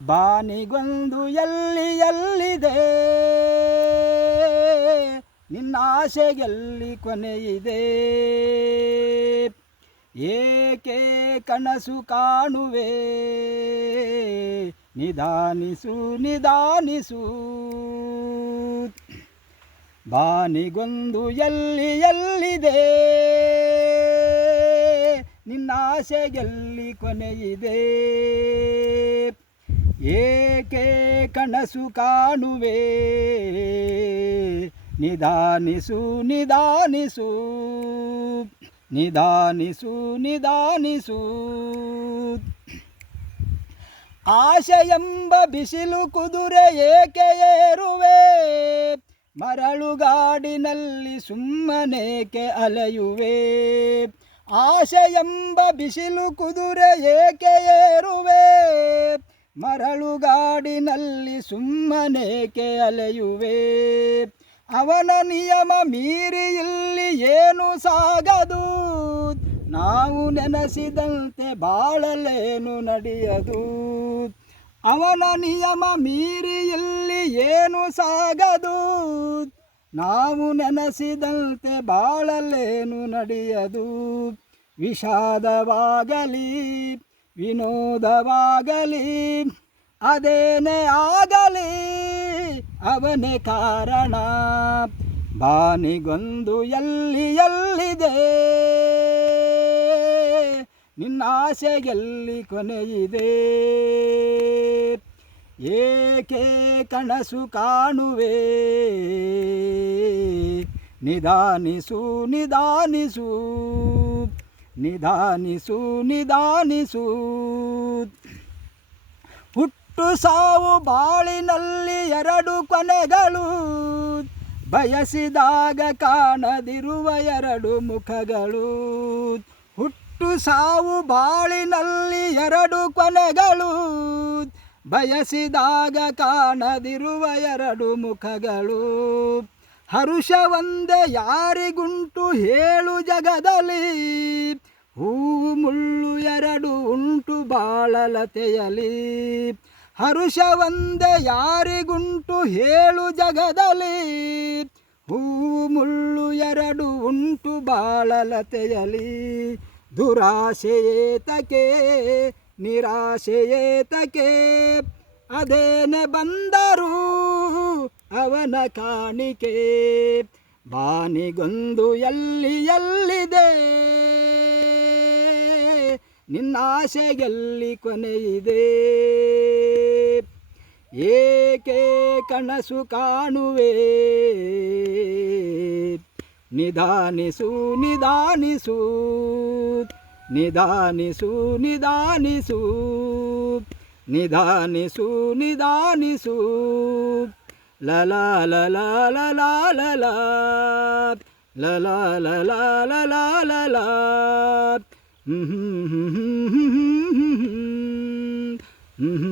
ಬಾನಿಗೊಂದು ಎಲ್ಲಿದೆ ನಿನ್ನಾಸೆಗೆಲ್ಲಿ ಕೊನೆಯಿದೆ, ಏಕೆ ಕನಸು ಕಾಣುವೆ ನಿಧಾನಿಸು ನಿಧಾನಿಸು. ಬಾನಿಗೊಂದು ಎಲ್ಲಿದೆ ನಿನ್ನಾಸೆಗೆಲ್ಲಿ ಕೊನೆಯಿದೆ, ಏಕೆ ಕನಸು ಕಾಣುವೆ ನಿಧಾನಿಸು ನಿಧಾನಿಸು ನಿಧಾನಿಸು ನಿಧಾನಿಸು. ಆಶೆಯೆಂಬ ಬಿಸಿಲು ಕುದುರೆ ಏಕೆ ಏರುವೆ, ಮರಳುಗಾಡಿನಲ್ಲಿ ಸುಮ್ಮನೇಕೆ ಅಲೆಯುವೆ. ಆಶೆಯೆಂಬ ಬಿಸಿಲು ಕುದುರೆ ಏಕೆ ಏರುವೆ, ಮರಳುಗಾಡಿನಲ್ಲಿ ಸುಮ್ಮನೇಕೆ ಅಲೆಯುವೆ. ಅವನ ನಿಯಮ ಮೀರಿ ಇಲ್ಲಿ ಏನು ಸಾಗದು, ನಾವು ನೆನೆಸಿದಂತೆ ಬಾಳಲೇನು ನಡೆಯದು. ಅವನ ನಿಯಮ ಮೀರಿ ಇಲ್ಲಿ ಏನು ಸಾಗದು, ನಾವು ನೆನೆಸಿದಂತೆ ಬಾಳಲೇನು ನಡೆಯದು. ವಿಷಾದವಾಗಲಿ ವಿನೋದವಾಗಲಿ ಅದೇನೇ ಆಗಲಿ ಅವನೇ ಕಾರಣ. ಬಾನಿಗೊಂದು ಎಲ್ಲಿದೆ ನಿನ್ನಾಸೆಗೆಲ್ಲಿ ಕೊನೆಯಿದೆ, ಏಕೆ ಕನಸು ಕಾಣುವೆ ನಿಧಾನಿಸು ನಿಧಾನಿಸು ನಿಧಾನಿಸು ನಿಧಾನಿಸು. ಹುಟ್ಟು ಸಾವು ಬಾಳಿನಲ್ಲಿ ಎರಡು ಕೊನೆಗಳು, ಬಯಸಿದಾಗ ಕಾಣದಿರುವ ಎರಡು ಮುಖಗಳು. ಹುಟ್ಟು ಸಾವು ಬಾಳಿನಲ್ಲಿ ಎರಡು ಕೊನೆಗಳು, ಬಯಸಿದಾಗ ಕಾಣದಿರುವ ಎರಡು ಮುಖಗಳು. ಹರುಷ ಒಂದೇ ಯಾರಿಗುಂಟು ಹೇಳು ಜಗದಲ್ಲಿ, ಹೂವು ಮುಳ್ಳು ಎರಡು ಉಂಟು ಬಾಳಲತೆಯಲಿ. ಹರುಷ ಒಂದೇ ಯಾರಿಗುಂಟು ಹೇಳು ಜಗದಲ್ಲಿ, ಹೂವು ಮುಳ್ಳು ಎರಡು ಉಂಟು ಬಾಳಲತೆಯಲಿ. ದುರಾಶೆಯೇತಕೆ ನಿರಾಶೆಯೇತಕೆ, ಅದೇನೆ ಬಂದರೂ ಅವನ ಕಾಣಿಕೆ. ಬಾನಿಗೊಂದು ಎಲ್ಲಿದೆ ನಿನ್ನಾಸೆಗೆಲ್ಲಿ ಕೊನೆಯಿದೆ, ಏಕೆ ಕನಸು ಕಾಣುವೆ ನಿಧಾನಿಸು ನಿಧಾನಿಸು ನಿಧಾನಿಸು ನಿಧಾನಿಸು ನಿಧಾನಿಸು ನಿಧಾನಿಸು. ಲಲಾ ಲಲಾ ಲಲಾ ಲಲಾ ಲಲಾ ಲಲಾ ಲಲಾ ಲಲಾ. ಹ್ಮ್ ಹ್ಮ್ ಹ್ಮ್ ಹ್ಮ್ ಹ್ಮ್ ಹ್ಮ್ ಹ್ಮ್.